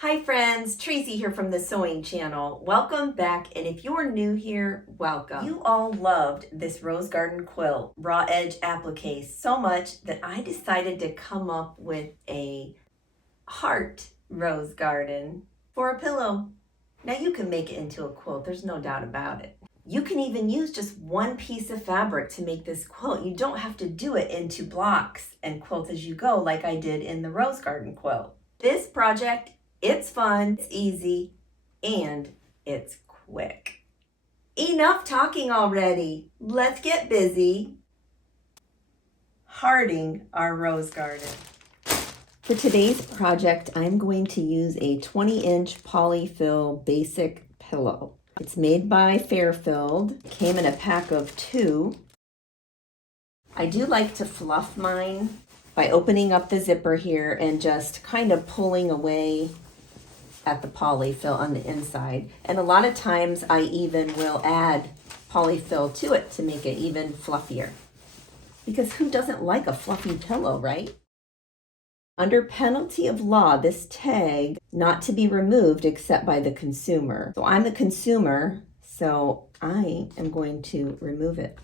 Hi friends, Tracy here from the Sewing Channel. Welcome back, and if you're new here, welcome. You all loved this Rose Garden quilt, raw edge applique, so much that I decided to come up with a heart rose garden for a pillow. Now you can make it into a quilt, there's no doubt about it. You can even use just one piece of fabric to make this quilt. You don't have to do it into blocks and quilt as you go like I did in the Rose Garden quilt. This project, it's fun, it's easy, and it's quick. Enough talking already. Let's get busy hearting our rose garden. For today's project, I'm going to use a 20-inch polyfill basic pillow. It's made by Fairfield. It came in a pack of 2. I do like to fluff mine by opening up the zipper here and just kind of pulling away at the polyfill on the inside. And a lot of times I even will add polyfill to it to make it even fluffier. Because who doesn't like a fluffy pillow, right? Under penalty of law, this tag not to be removed except by the consumer. So I'm the consumer, so I am going to remove it.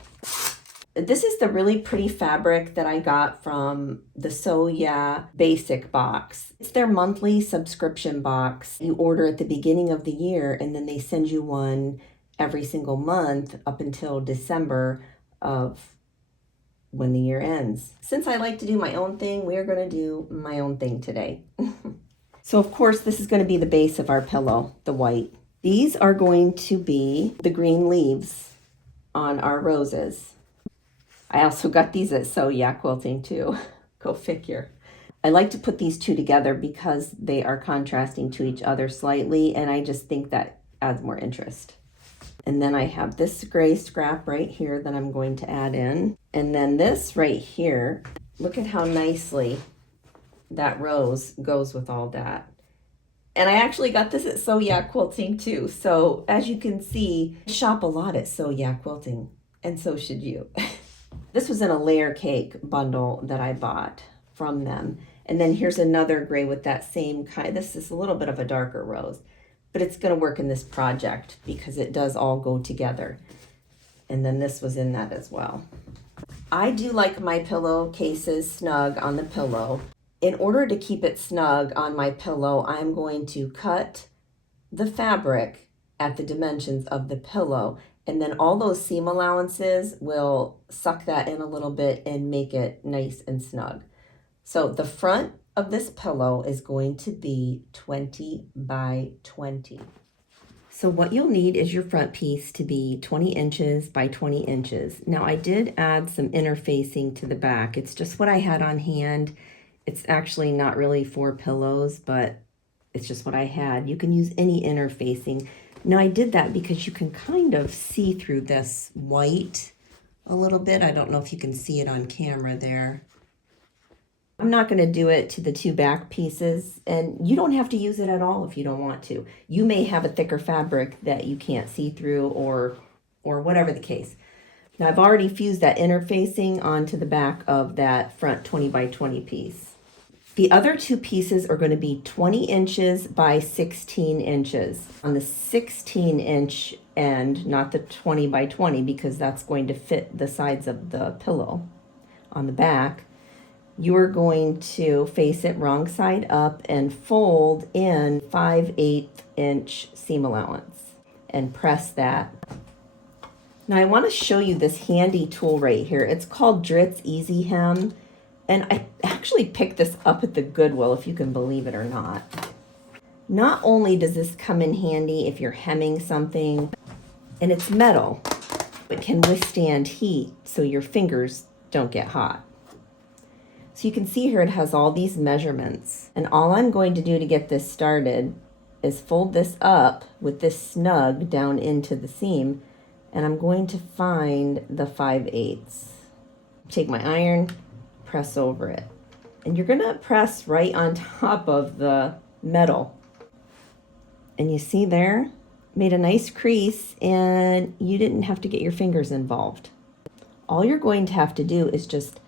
This is the really pretty fabric that I got from the So Yeah Basic box. It's their monthly subscription box. You order at the beginning of the year and then they send you one every single month up until December of when the year ends. Since I like to do my own thing, we're going to do my own thing today. So of course this is going to be the base of our pillow, the white. These are going to be the green leaves on our roses. I also got these at So Yeah Quilting too. Go figure. I like to put these two together because they are contrasting to each other slightly, and I just think that adds more interest. And then I have this gray scrap right here that I'm going to add in. And then this right here, look at how nicely that rose goes with all that. And I actually got this at So Yeah Quilting too. So as you can see, I shop a lot at So Yeah Quilting, and so should you. This was in a layer cake bundle that I bought from them. And then here's another gray with that same kind. This is a little bit of a darker rose, but it's going to work in this project because it does all go together. And then this was in that as well. I do like my pillowcases snug on the pillow. In order to keep it snug on my pillow, I'm going to cut the fabric at the dimensions of the pillow. And then all those seam allowances will suck that in a little bit and make it nice and snug. So the front of this pillow is going to be 20 by 20. So what you'll need is your front piece to be 20 inches by 20 inches. Now I did add some interfacing to the back. It's just what I had on hand. It's actually not really for pillows, but it's just what I had. You can use any interfacing. Now I did that because you can kind of see through this white a little bit. I don't know if you can see it on camera there. I'm not going to do it to the 2 back pieces, and you don't have to use it at all if you don't want to. You may have a thicker fabric that you can't see through or whatever the case. Now I've already fused that interfacing onto the back of that front 20 by 20 piece. The other 2 pieces are going to be 20 inches by 16 inches. On the 16-inch end, not the 20 by 20, because that's going to fit the sides of the pillow on the back, you are going to face it wrong side up and fold in 5/8 inch seam allowance and press that. Now I want to show you this handy tool right here. It's called Dritz Easy Hem. And I actually picked this up at the Goodwill, if you can believe it or not. Not only does this come in handy if you're hemming something, and it's metal, but can withstand heat so your fingers don't get hot. So you can see here it has all these measurements. And all I'm going to do to get this started is fold this up with this snug down into the seam, and I'm going to find the 5/8. Take my iron, press over it, and you're gonna press right on top of the metal, and you see there, made a nice crease, and you didn't have to get your fingers involved. All you're going to have to do is just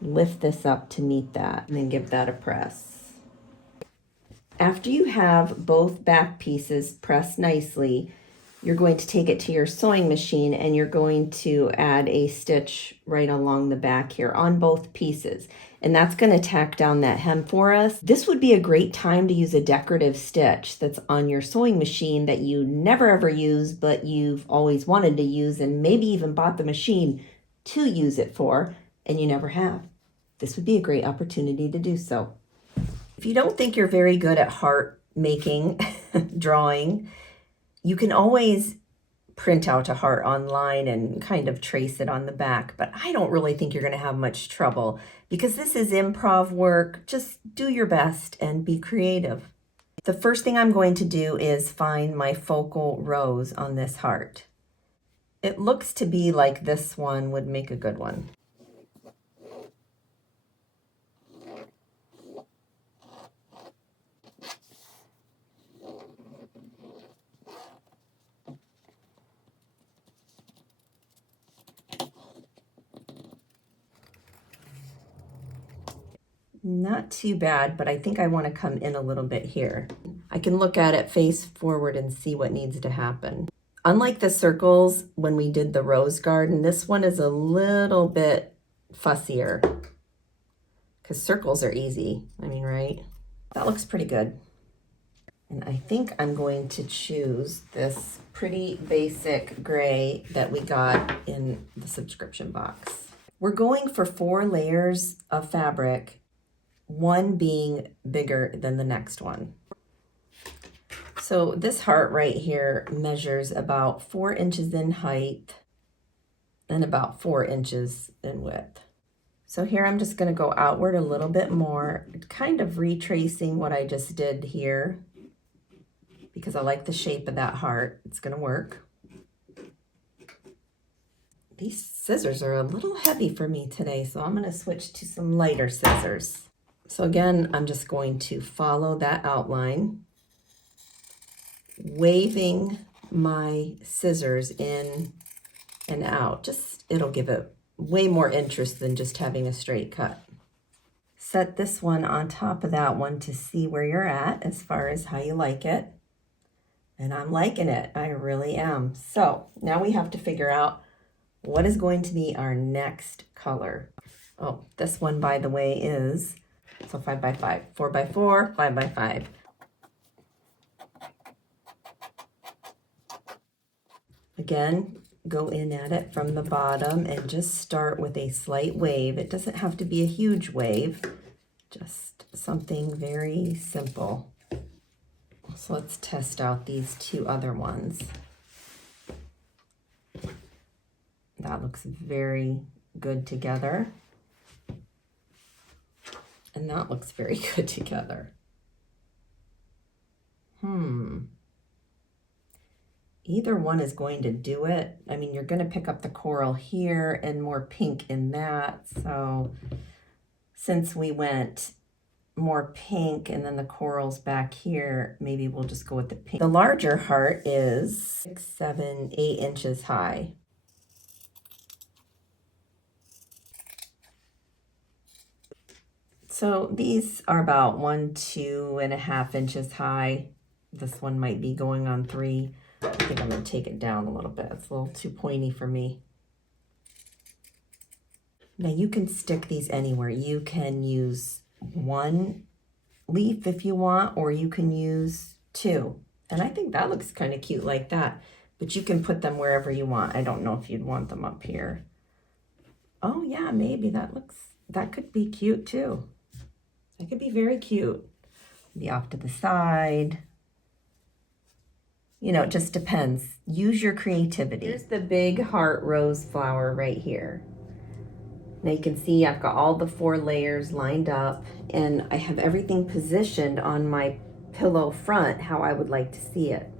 lift this up to meet that and then give that a press. After you have both back pieces pressed nicely, you're going to take it to your sewing machine and you're going to add a stitch right along the back here on both pieces. And that's going to tack down that hem for us. This would be a great time to use a decorative stitch that's on your sewing machine that you never ever use, but you've always wanted to use and maybe even bought the machine to use it for, and you never have. This would be a great opportunity to do so. If you don't think you're very good at heart making, drawing, you can always print out a heart online and kind of trace it on the back, but I don't really think you're going to have much trouble because this is improv work. Just do your best and be creative. The first thing I'm going to do is find my focal rose on this heart. It looks to be like this one would make a good one. Not too bad, but I think I want to come in a little bit here. I can look at it face forward and see what needs to happen. Unlike the circles when we did the rose garden, this one is a little bit fussier because circles are easy. I mean, right? That looks pretty good. And I think I'm going to choose this pretty basic gray that we got in the subscription box. We're going for 4 layers of fabric, one being bigger than the next one. So this heart right here measures about 4 inches in height and about 4 inches in width. So here I'm just going to go outward a little bit more, kind of retracing what I just did here because I like the shape of that heart. It's going to work. These scissors are a little heavy for me today, so I'm going to switch to some lighter scissors. So again, I'm just going to follow that outline, waving my scissors in and out. It'll give it way more interest than just having a straight cut. Set this one on top of that one to see where you're at as far as how you like it. And I'm liking it, I really am. So now we have to figure out what is going to be our next color. Oh, this one, by the way, is so 5 by 5, 4 by 4, 5 by 5. Again, go in at it from the bottom and just start with a slight wave. It doesn't have to be a huge wave, just something very simple. So let's test out these 2 other ones. That looks very good together. And that looks very good together. Either one is going to do it. I mean, you're going to pick up the coral here and more pink in that. So since we went more pink and then the corals back here, maybe we'll just go with the pink. The larger heart is 6, 7, 8 inches high. So these are about 1, 2.5 inches high. This one might be going on 3. I think I'm going to take it down a little bit. It's a little too pointy for me. Now you can stick these anywhere. You can use 1 leaf if you want, or you can use 2. And I think that looks kind of cute like that. But you can put them wherever you want. I don't know if you'd want them up here. Oh yeah, maybe that could be cute too. That could be very cute. Be off to the side. You know, it just depends. Use your creativity. Here's the big heart rose flower right here. Now you can see I've got all the 4 layers lined up and I have everything positioned on my pillow front how I would like to see it.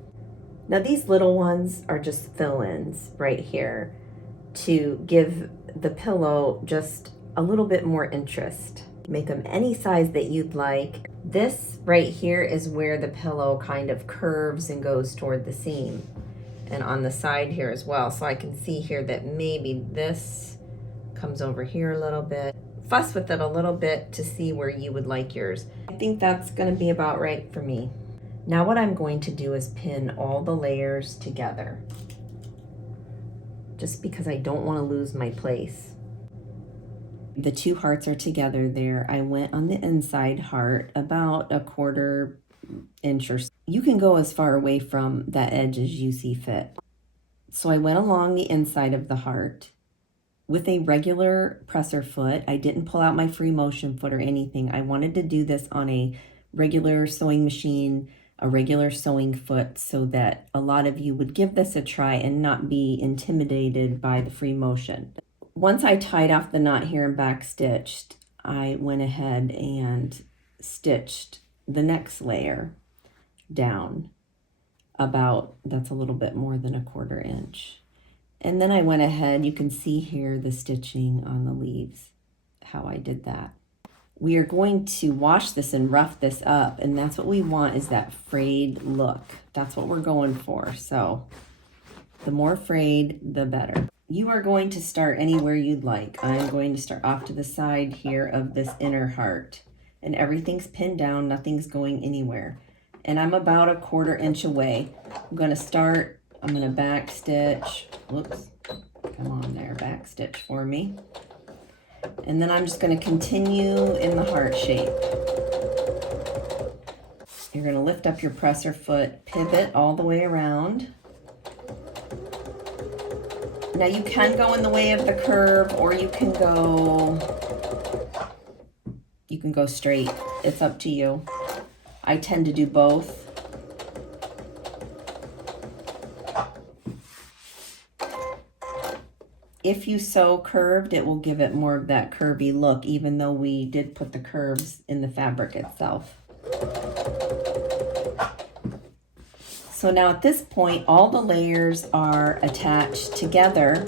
Now these little ones are just fill-ins right here to give the pillow just a little bit more interest. Make them any size that you'd like. This right here is where the pillow kind of curves and goes toward the seam, and on the side here as well. So I can see here that maybe this comes over here a little bit. Fuss with it a little bit to see where you would like yours. think that's going to be about right for me. Now what I'm going to do is pin all the layers together, just because I don't want to lose my place. The two hearts are together there. I went on the inside heart about 1/4 inch or so. You can go as far away from that edge as you see fit. So I went along the inside of the heart with a regular presser foot. I didn't pull out my free motion foot or anything. I wanted to do this on a regular sewing machine, a regular sewing foot, so that a lot of you would give this a try and not be intimidated by the free motion. Once I tied off the knot here and back stitched, I went ahead and stitched the next layer down about, that's a little bit more than 1/4 inch. And then I went ahead, you can see here the stitching on the leaves, how I did that. We are going to wash this and rough this up, and that's what we want, is that frayed look. That's what we're going for. So the more frayed, the better. You are going to start anywhere you'd like. I'm going to start off to the side here of this inner heart, and everything's pinned down, nothing's going anywhere. And I'm about 1/4 inch away. I'm going to start, I'm going to back stitch. Whoops, come on there, back stitch for me. And then I'm just going to continue in the heart shape. You're going to lift up your presser foot, pivot all the way around. Now you can go in the way of the curve, or you can go straight. It's up to you. I tend to do both. If you sew curved, it will give it more of that curvy look, even though we did put the curves in the fabric itself. So now at this point, all the layers are attached together,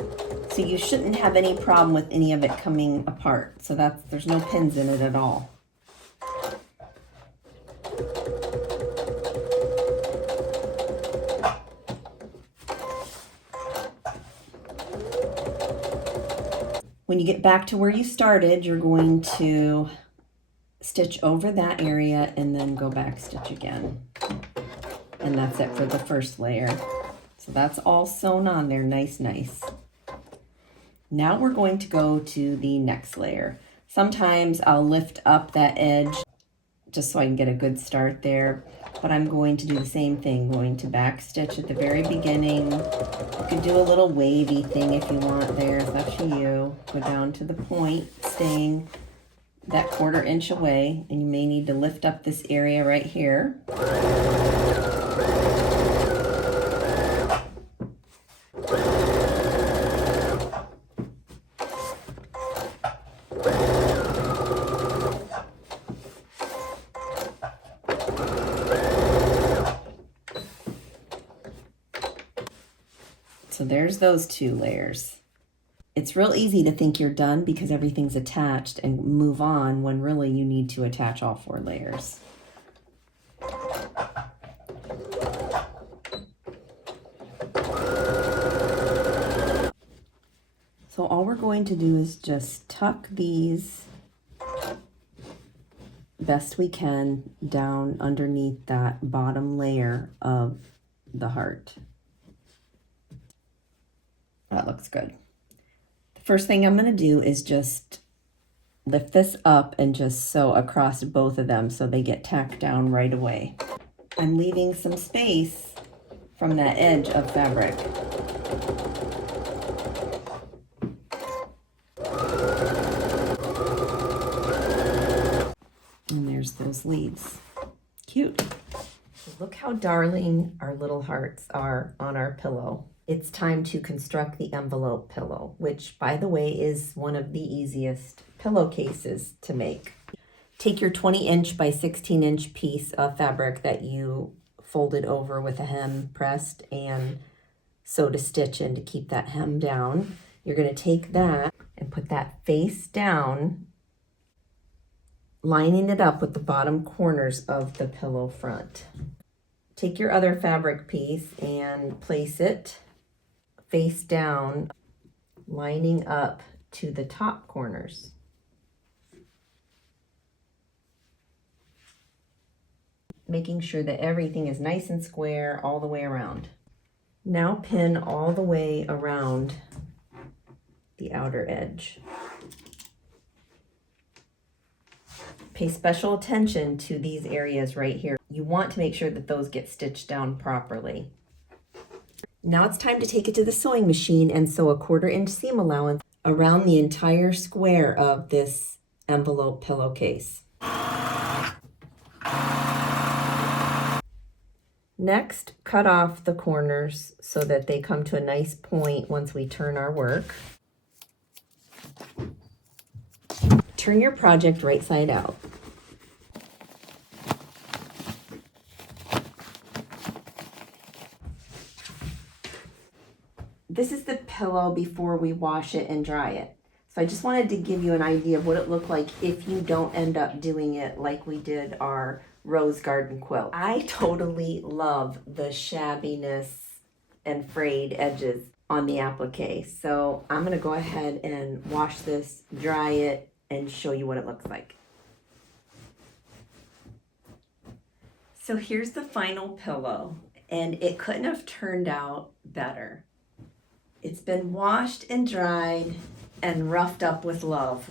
so you shouldn't have any problem with any of it coming apart. So there's no pins in it at all. When you get back to where you started, you're going to stitch over that area and then go back stitch again. And that's it for the first layer. So that's all sewn on there, nice. Now we're going to go to the next layer. Sometimes I'll lift up that edge just so I can get a good start there, but I'm going to do the same thing, going to back stitch at the very beginning. You could do a little wavy thing if you want there, it's up to you. Go down to the point, staying that 1/4 inch away, and you may need to lift up this area right here. So there's those 2 layers. It's real easy to think you're done because everything's attached and move on, when really you need to attach all 4 layers. So all we're going to do is just tuck these best we can down underneath that bottom layer of the heart. That looks good. The first thing I'm going to do is just lift this up and just sew across both of them so they get tacked down right away. I'm leaving some space from that edge of fabric. And there's those leaves. Cute. Look how darling our little hearts are on our pillow. It's time to construct the envelope pillow, which, by the way, is one of the easiest pillowcases to make. Take your 20 inch by 16 inch piece of fabric that you folded over with a hem pressed and sewed a stitch in to keep that hem down. You're going to take that and put that face down, lining it up with the bottom corners of the pillow front. Take your other fabric piece and place it face down, lining up to the top corners. making sure that everything is nice and square all the way around. Now pin all the way around the outer edge. Pay special attention to these areas right here. You want to make sure that those get stitched down properly. Now it's time to take it to the sewing machine and sew a 1/4 inch seam allowance around the entire square of this envelope pillowcase. Next, cut off the corners so that they come to a nice point once we turn our work. Turn your project right side out. This is the pillow before we wash it and dry it. So I just wanted to give you an idea of what it looked like if you don't end up doing it like we did our rose garden quilt. I totally love the shabbiness and frayed edges on the applique. So I'm gonna go ahead and wash this, dry it, and show you what it looks like. So here's the final pillow, and it couldn't have turned out better. It's been washed and dried and roughed up with love.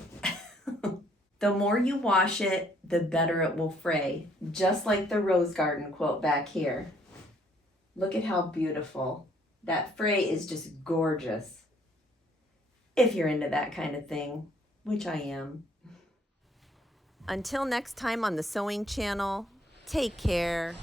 The more you wash it, the better it will fray, just like the rose garden quilt back here. Look at how beautiful. That fray is just gorgeous. If you're into that kind of thing, which I am. Until next time on the Sewing Channel, take care.